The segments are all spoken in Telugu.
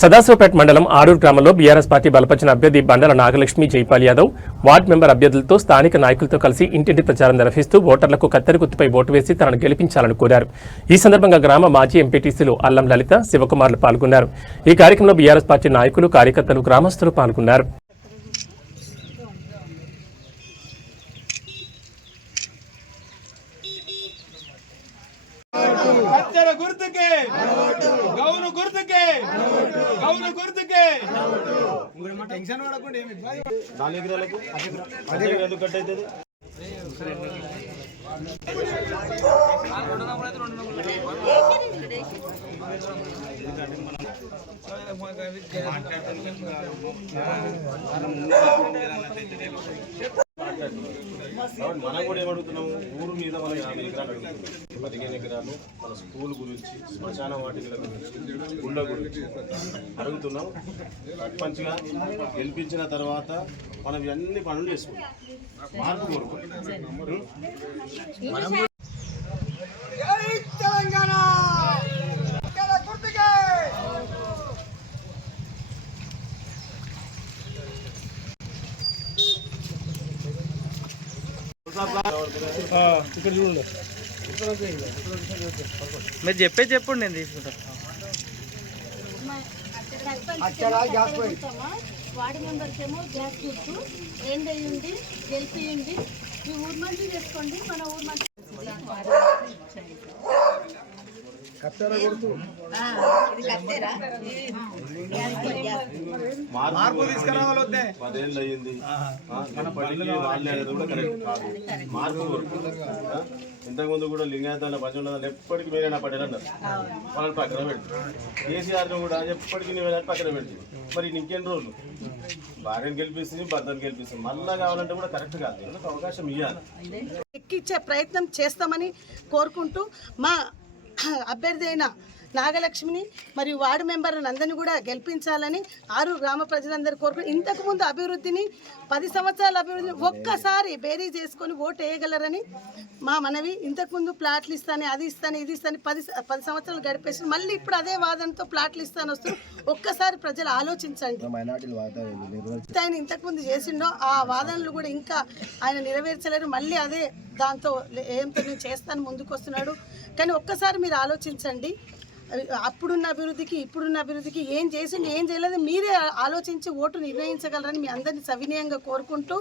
సదాశివపేట మండలం ఆరూరు గ్రామంలో బీఆర్ఎస్ పార్టీ బలపరిచిన అభ్యర్థి బండల నాగలక్ష్మి జైపాల్ యాదవ్ వార్డు మెంబర్ అభ్యర్థులతో స్థానిక నాయకులతో కలిసి ఇంటింటి ప్రచారం నిర్వహిస్తూ ఓటర్లకు కత్తెర గుర్తుపై ఓటు వేసి తనను గెలిపించాలని కోరారు. ఈ సందర్భంగా గ్రామ మాజీ ఎంపీటీసీలు అల్లం లలిత శివకుమార్లు పాల్గొన్నారు. ఈ కార్యక్రమంలో బీఆర్ఎస్ పార్టీ నాయకులు కార్యకర్తలు గ్రామస్తులు పాల్గొన్నారు కత్తెర గుర్తుకే గౌను గుర్తుకే. గౌను గుర్తుకే. టెన్షన్ పడకుండా ఏమి నాలుగు ఎకరాలకు అదే ఎందుకు కట్ అవుతుంది. కాబట్టి మనం కూడా ఏమడుగుతున్నాము? ఊరు మీద మనం యాభై ఎకరాలు అడుగుతున్నాం. పదిహేను ఎకరాలు మన స్కూల్ గురించి శ్మశాన వాటికల గురించి గుండ గురించి అడుగుతున్నాం. సర్పంచ్గా గెలిపించిన తర్వాత మనం ఇవన్నీ పనులు చేసుకుంటాం. మార్పు కోరుకుంటాం జై తెలంగాణ కత్తెర గుర్తుకే మీరు చెప్పే చెప్పండి నేను తీసుకుంటా. వార్డు మెంబర్కి ఏమో గ్యాస్ గుర్తు రెండు అయ్యండి గెలిపియండి మీ ఊరు మంది చేసుకోండి మన ఊరు మంది మార్పు తీసుకురావాలి వద్దే పదేళ్ళు అయ్యింది ఆ, ఇప్పటికీ వాళ్ళే అనేది కూడా కరెక్ట్ కాదు. మార్పు కోరుకుంటాం. ఆ, ఇంతకుముందు కూడా లింగాయతాల పంచండాలు ఎప్పటికీ మీరే నా పటేల్ అన్నారు. వాళ్ళని పక్కన పెట్టి కేసీఆర్ కూడా ఎప్పటికీ నువ్వు పక్కన పెట్టి మరి ఇంకెన్ని రోజులు? భార్యను గెలిపిస్తుంది భర్తను గెలిపిస్తుంది. మళ్ళా కావాలంటే కూడా కరెక్ట్ కాదు. అవకాశం ఇవ్వాలి ఎక్కించే ప్రయత్నం చేస్తామని కోరుకుంటూ మా అభ్యర్థి అయిన నాగలక్ష్మిని మరియు వార్డు మెంబర్ అందరినీ కూడా గెలిపించాలని ఆరు గ్రామ ప్రజలందరూ కోరుకు ఇంతకుముందు అభివృద్ధిని పది సంవత్సరాల అభివృద్ధిని ఒక్కసారి బేరీ చేసుకొని ఓటు వేయగలరని మా మనవి. ఇంతకుముందు ప్లాట్లు ఇస్తాను అది ఇస్తాను ఇది ఇస్తాను పది పది సంవత్సరాలు గడిపేసి మళ్ళీ ఇప్పుడు అదే వాదనతో ప్లాట్లు ఇస్తాను వస్తూ ఒక్కసారి ప్రజలు ఆలోచించండి. ఆయన ఇంతకుముందు చేసిండో ఆ వాదనలు కూడా ఇంకా ఆయన నెరవేర్చలేరు. మళ్ళీ అదే దాంతో ఏంతో నేను చేస్తాను ముందుకు వస్తున్నాడు కానీ ఒక్కసారి మీరు ఆలోచించండి. అప్పుడున్న అభివృద్ధికి ఇప్పుడున్న అభివృద్ధికి ఏం చేసింది ఏం చేయలేదు మీరే ఆలోచించి ఓటు నిర్ణయించగలరని మీ అందరినీ సవినయంగా కోరుకుంటూ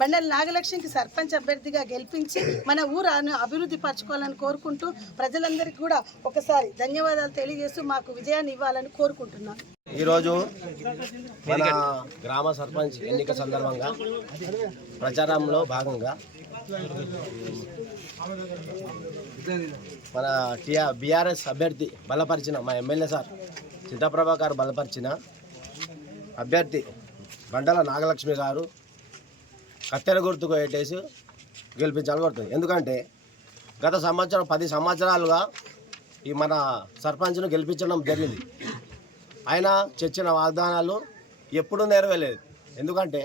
బండల్ నాగలక్ష్మికి సర్పంచ్ అభ్యర్థిగా గెలిపించి మన ఊరు అభివృద్ధి పరచుకోవాలని కోరుకుంటూ ప్రజలందరికీ కూడా ఒకసారి ధన్యవాదాలు తెలియజేస్తూ మాకు విజయాన్ని ఇవ్వాలని కోరుకుంటున్నాను. ఈరోజు మన గ్రామ సర్పంచ్ ఎన్నిక సందర్భంగా ప్రచారంలో భాగంగా మన టీఆర్ బీఆర్ఎస్ అభ్యర్థి బలపరిచిన మా ఎమ్మెల్యే సార్ సీతాప్రభాకర్ బలపరిచిన అభ్యర్థి బండల నాగలక్ష్మి గారు కత్తెర గుర్తుకు వేటేసి గెలిపించాలని కోరుతుంది. ఎందుకంటే గత సంవత్సరం పది సంవత్సరాలుగా ఈ మన సర్పంచ్ను గెలిపించడం జరిగింది. ఆయన చచ్చిన వాగ్దానాలు ఎప్పుడూ నెరవేరలేదు. ఎందుకంటే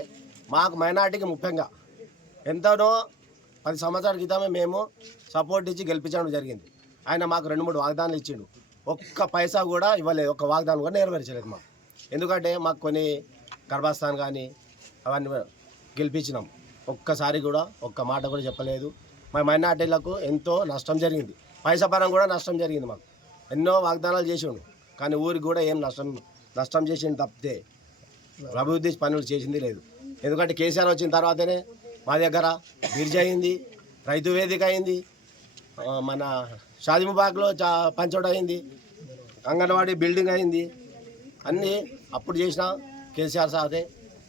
మాకు మైనార్టీకి ముఖ్యంగా ఎంతనో పది సంవత్సరాల క్రితమే మేము సపోర్ట్ ఇచ్చి గెలిపించడం జరిగింది. ఆయన మాకు రెండు మూడు వాగ్దానాలు ఇచ్చిండు. ఒక్క పైసా కూడా ఇవ్వలేదు. ఒక్క వాగ్దానం కూడా నెరవేర్చలేదు మాకు. ఎందుకంటే మాకు కొన్ని గర్భస్థాన్ కానీ అవన్నీ గెలిపించినాం. ఒక్కసారి కూడా ఒక్క మాట కూడా చెప్పలేదు. మా మైనార్టీలకు ఎంతో నష్టం జరిగింది. పైసా పరం కూడా నష్టం జరిగింది మాకు. ఎన్నో వాగ్దానాలు చేసిండు. కానీ ఊరికి కూడా ఏం నష్టం నష్టం చేసింది తప్పితే అభివృద్ధి పనులు చేసింది లేదు. ఎందుకంటే కేసీఆర్ వచ్చిన తర్వాతనే మా దగ్గర బిర్జ్ అయింది రైతు వేదిక అయింది మన షాదిముబాగ్లో చా పంచోట అయింది అంగన్వాడీ బిల్డింగ్ అయింది అన్నీ అప్పుడు చేసిన కేసీఆర్ సారే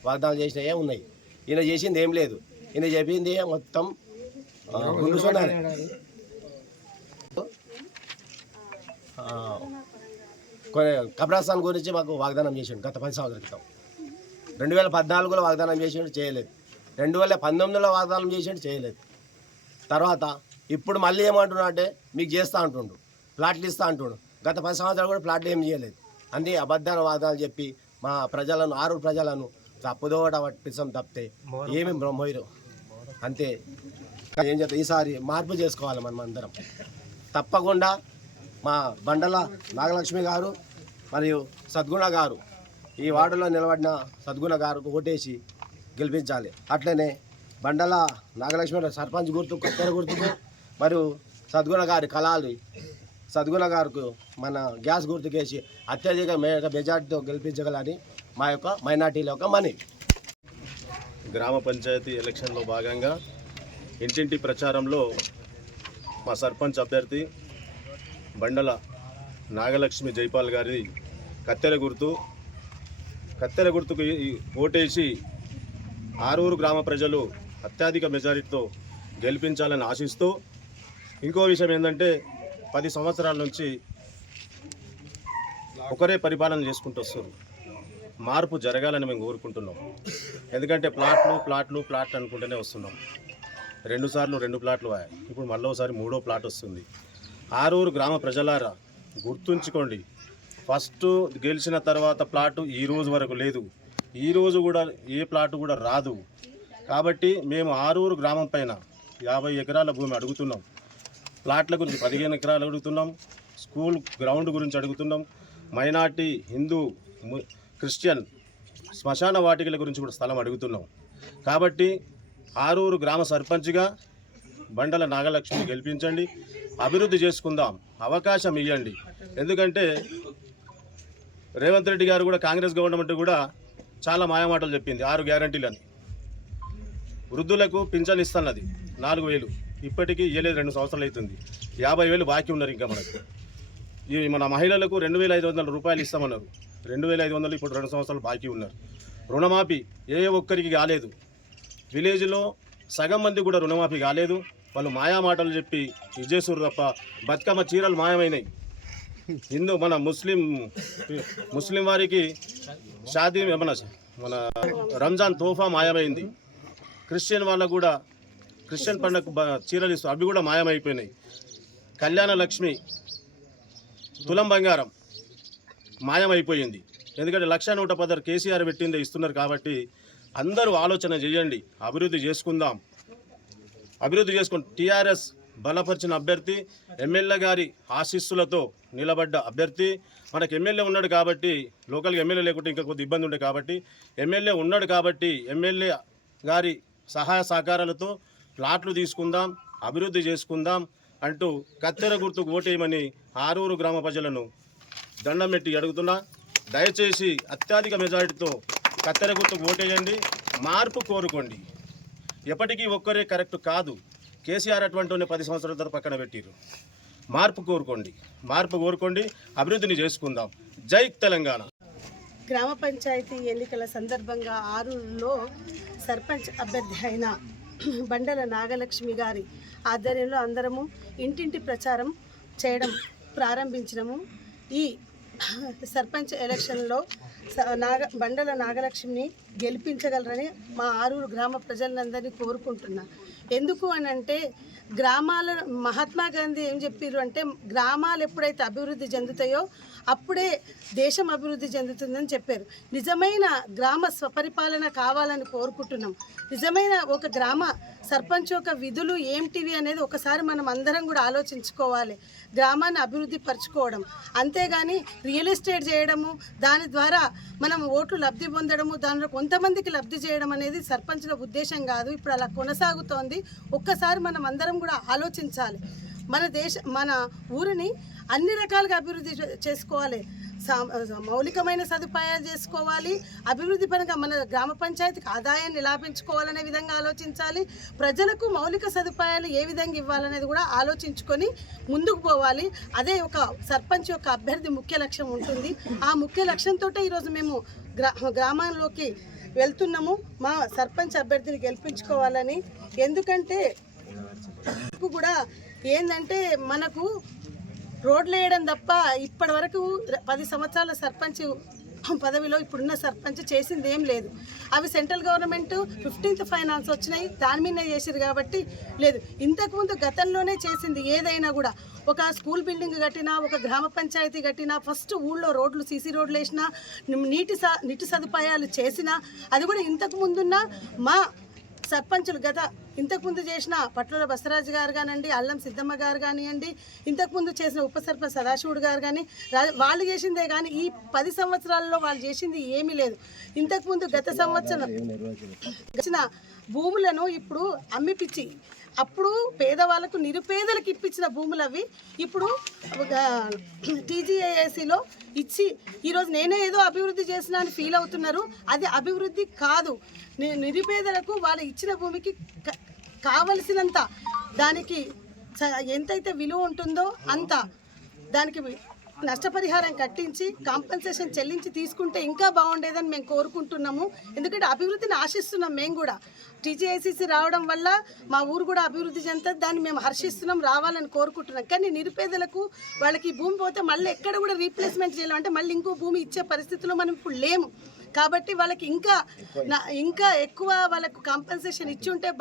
వాగ్దానం చేసినవే ఉన్నాయి. ఈయన చేసింది ఏం లేదు. ఈయన చెప్పింది మొత్తం గుండుసున్నారు గుండు సున్నానే. ఆ, కొన్ని కబ్రాస్థాన్ గురించి మాకు వాగ్దానం చేసిండు గత పది సంవత్సరాల క్రితం. రెండు వేల పద్నాలుగులో వాగ్దానం చేసిండు చేయలేదు. రెండు వేల పంతొమ్మిదిలో వాగ్దానం చేసిండు చేయలేదు. తర్వాత ఇప్పుడు మళ్ళీ ఏమంటున్నా అంటే మీకు చేస్తా అంటుండు ప్లాట్లు ఇస్తా అంటుండు. గత పది సంవత్సరాలు కూడా ప్లాట్లు ఏం చేయలేదు. అన్ని అబద్ధాల వాదాలు చెప్పి మా ప్రజలను ఆరు ప్రజలను తప్పుదోట పట్టించడం తప్పితే ఏమి బ్రహ్మోయిరు అంతే. ఏం చేద్దాం? ఈసారి మార్పు చేసుకోవాలి మనం అందరం. తప్పకుండా మా బండల నాగలక్ష్మి గారు మరియు సద్గుణ గారు ఈ వార్డులో నిలబడిన సద్గుణ గారికి ఓటేసి గెలిపించాలి. అట్లనే బండల నాగలక్ష్మి సర్పంచ్ గుర్తు కొత్తర గుర్తుకు మరియు సద్గుణ గారి కళాలు. సద్గుణ గారికి మన గ్యాస్ గుర్తుకేసి అత్యధిక మే మెజార్టీతో గెలిపించగలని మా యొక్క మైనార్టీల యొక్క మనీ. గ్రామ పంచాయతీ ఎలక్షన్లో భాగంగా ఇంటింటి ప్రచారంలో మా సర్పంచ్ అభ్యర్థి బండల నాగలక్ష్మి జైపాల్ గారి కత్తెర గుర్తు కత్తెర గుర్తుకు ఓటేసి ఆరూరు గ్రామ ప్రజలు అత్యధిక మెజారిటీతో గెలిపించాలని ఆశిస్తూ ఇంకో విషయం ఏంటంటే పది సంవత్సరాల నుంచి ఒకరే పరిపాలన చేసుకుంటూ వస్తారు మార్పు జరగాలని మేము కోరుకుంటున్నాం. ఎందుకంటే ప్లాట్లు ప్లాట్లు ప్లాట్లు అనుకుంటూనే వస్తున్నాం. రెండు సార్లు రెండు ప్లాట్లు ఇప్పుడు మళ్ళీ ఒకసారి మూడో ప్లాట్ వస్తుంది. ఆరూరు గ్రామ ప్రజలారా గుర్తుంచుకోండి. ఫస్ట్ గెలిచిన తర్వాత ప్లాటు ఈ రోజు వరకు లేదు. ఈ రోజు కూడా ఏ ప్లాటు కూడా రాదు. కాబట్టి మేము ఆరూరు గ్రామం పైన యాభై ఎకరాల భూమి అడుగుతున్నాం. ప్లాట్ల గురించి పదిహేను ఎకరాలు అడుగుతున్నాం. స్కూల్ గ్రౌండ్ గురించి అడుగుతున్నాం. మైనార్టీ హిందూ క్రిస్టియన్ శ్మశాన వాటికల గురించి కూడా స్థలం అడుగుతున్నాం. కాబట్టి ఆరూరు గ్రామ సర్పంచ్గా బండల నాగలక్ష్మి గెలిపించండి. అభివృద్ధి చేసుకుందాం. అవకాశం ఇవ్వండి ఎందుకంటే రేవంత్ రెడ్డి గారు కూడా కాంగ్రెస్ గవర్నమెంట్ కూడా చాలా మాయమాటలు చెప్పింది. ఆరు గ్యారంటీలని. వృద్ధులకు పింఛన్ ఇస్తున్నది నాలుగు వేలు. ఇప్పటికీ ఇవ్వలేదు రెండు సంవత్సరాలు అవుతుంది. యాభై వేలు బాకీ ఉన్నారు ఇంకా మనకు. ఈ మన మహిళలకు రెండు వేల ఐదు వందల రూపాయలు ఇస్తామన్నారు. రెండు వేల ఐదు వందలు ఇప్పుడు రెండు సంవత్సరాలు బాకీ ఉన్నారు. రుణమాఫీ ఏ ఒక్కరికి కాలేదు. విలేజ్లో సగం మంది కూడా రుణమాఫీ కాలేదు. వాళ్ళు మాయా మాటలు చెప్పి విజయసూరు తప్ప బతుకమ్మ చీరలు మాయమైనాయి. హిందూ మన ముస్లిం ముస్లిం వారికి షాదీ మన మన రంజాన్ తోఫా మాయమైంది. క్రిస్టియన్ వాళ్ళకు కూడా క్రిస్టియన్ పండుగ చీరలు ఇస్తూ అవి కూడా మాయమైపోయినాయి. కళ్యాణ లక్ష్మి తులం బంగారం మాయమైపోయింది. ఎందుకంటే లక్ష నూట పదహారు కేసీఆర్ పెట్టిందే ఇస్తున్నారు కాబట్టి అందరూ ఆలోచన చేయండి అభివృద్ధి చేసుకుందాం. అభివృద్ధి చేసుకుని టీఆర్ఎస్ బలపరిచిన అభ్యర్థి ఎమ్మెల్యే గారి ఆశీస్సులతో నిలబడ్డ అభ్యర్థి. మనకు ఎమ్మెల్యే ఉన్నాడు కాబట్టి లోకల్గా ఎమ్మెల్యే లేకుంటే ఇంకా కొద్ది ఇబ్బంది ఉండే కాబట్టి ఎమ్మెల్యే ఉన్నాడు కాబట్టి ఎమ్మెల్యే గారి సహాయ సహకారాలతో ప్లాట్లు తీసుకుందాం అభివృద్ధి చేసుకుందాం అంటూ కత్తెర గుర్తుకు ఓటేయమని ఆరూరు గ్రామ ప్రజలను దండం పెట్టి అడుగుతున్నా. దయచేసి అత్యధిక మెజారిటీతో కత్తెర గుర్తుకు ఓటేయండి మార్పు కోరుకోండి. ఎప్పటికీ ఒక్కరే కరెక్ట్ కాదు. కేసీఆర్ అటువంటి పది సంవత్సరాల తర్వాత పక్కన పెట్టిరు మార్పు కోరుకోండి. మార్పు కోరుకోండి. అభివృద్ధిని చేసుకుందాం. జై తెలంగాణ. గ్రామ పంచాయతీ ఎన్నికల సందర్భంగా ఆరులో సర్పంచ్ అభ్యర్థి అయిన బండల నాగలక్ష్మి గారి ఆధ్వర్యంలో అందరము ఇంటింటి ప్రచారం చేయడం ప్రారంభించినము. ఈ సర్పంచ్ ఎలక్షన్లో నాగ బండల నాగలక్ష్మిని గెలిపించగలరని మా ఆరూరు గ్రామ ప్రజలందరినీ కోరుకుంటున్నా. ఎందుకు అని అంటే గ్రామాల మహాత్మా గాంధీ ఏం చెప్పారు అంటే గ్రామాలు ఎప్పుడైతే అభివృద్ధి చెందుతాయో అప్పుడే దేశం అభివృద్ధి చెందుతుందని చెప్పారు. నిజమైన గ్రామ స్వపరిపాలన కావాలని కోరుకుంటున్నాం. నిజమైన ఒక గ్రామ సర్పంచ్ యొక్క విధులు ఏంటివి అనేది ఒకసారి మనం అందరం కూడా ఆలోచించుకోవాలి. గ్రామాన్ని అభివృద్ధి పరచుకోవడం. అంతేగాని రియల్ ఎస్టేట్ చేయడము దాని ద్వారా మనం ఓట్లు లబ్ధి పొందడము దానిలో కొంతమందికి లబ్ధి చేయడం అనేది సర్పంచ్ల ఉద్దేశం కాదు. ఇప్పుడు అలా కొనసాగుతోంది. ఒక్కసారి మనం అందరం కూడా ఆలోచించాలి. మన దేశ మన ఊరిని అన్ని రకాలుగా అభివృద్ధి చే- చేసుకోవాలి. సా- మౌలికమైన సదుపాయాలు చేసుకోవాలి. అభివృద్ధి పరంగా మన గ్రామ పంచాయతీకి ఆదాయాన్ని ఎలా పెంచుకోవాలనే విధంగా ఆలోచించాలి. ప్రజలకు మౌలిక సదుపాయాలు ఏ విధంగా ఇవ్వాలనేది కూడా ఆలోచించుకొని ముందుకు పోవాలి. అదే ఒక సర్పంచ్ యొక్క అభ్యర్థి ముఖ్య లక్ష్యం ఉంటుంది. ఆ ముఖ్య లక్ష్యంతో ఈరోజు మేము గ్రా గ్రామంలోకి వెళ్తున్నాము. మా సర్పంచ్ అభ్యర్థిని గెలిపించుకోవాలని. ఎందుకంటే కూడా ఏంటంటే మనకు రోడ్లు వేయడం తప్ప ఇప్పటి వరకు పది సంవత్సరాల సర్పంచ్ పదవిలో ఇప్పుడున్న సర్పంచ్ చేసింది ఏం లేదు. అవి సెంట్రల్ గవర్నమెంట్ ఫిఫ్టీన్త్ ఫైనాన్స్ వచ్చినాయి. దాని మీదనే చేసిరు కాబట్టి లేదు. ఇంతకుముందు గతంలోనే చేసింది ఏదైనా కూడా. ఒక స్కూల్ బిల్డింగ్ కట్టినా ఒక గ్రామ పంచాయతీ కట్టినా ఫస్ట్ ఊళ్ళో రోడ్లు సీసీ రోడ్లు వేసినా నీటి స నీటి సదుపాయాలు చేసినా అది కూడా ఇంతకు ముందున్న మా సర్పంచులు గత ఇంతకుముందు చేసిన పట్ల బసరాజు గారు కానివ్వండి అల్లం సిద్ధమ్మ గారు కానివ్వండి ఇంతకుముందు చేసిన ఉప సర్పంచ్ సదాశివుడు గారు కానీ వాళ్ళు చేసిందే కానీ ఈ పది సంవత్సరాల్లో వాళ్ళు చేసింది ఏమీ లేదు ఇంతకుముందు గత సంవత్సరం వచ్చిన భూములను ఇప్పుడు అమ్మిపిచ్చి అప్పుడు పేదవాళ్ళకు నిరుపేదలకు ఇప్పించిన భూములు అవి. ఇప్పుడు టీజీఏఏసీలో ఇచ్చి ఈరోజు నేనే ఏదో అభివృద్ధి చేసిన అని ఫీల్ అవుతున్నారు. అది అభివృద్ధి కాదు. ని- నిరుపేదలకు వాళ్ళు ఇచ్చిన భూమికి కావలసినంత దానికి చ- ఎంతైతే విలువ ఉంటుందో అంత దానికి నష్టపరిహారం కట్టించి కాంపెన్సేషన్ చెల్లించి తీసుకుంటే ఇంకా బాగుండేదని మేము కోరుకుంటున్నాము. ఎందుకంటే అభివృద్ధిని ఆశిస్తున్నాం మేము కూడా. టీజీఐసీసీ రావడం వల్ల మా ఊరు కూడా అభివృద్ధి చెందుతుంది. దాన్ని మేము హర్షిస్తున్నాం రావాలని కోరుకుంటున్నాం. కానీ నిరుపేదలకు వాళ్ళకి భూమి పోతే మళ్ళీ ఎక్కడ కూడా రీప్లేస్మెంట్ చేయాలి. అంటే మళ్ళీ ఇంకో భూమి ఇచ్చే పరిస్థితిలో మనం ఇప్పుడు లేము. కాబట్టి వాళ్ళకి ఇంకా నా- ఇంకా ఎక్కువ వాళ్ళకు కాంపెన్సేషన్ ఇచ్చి ఉంటే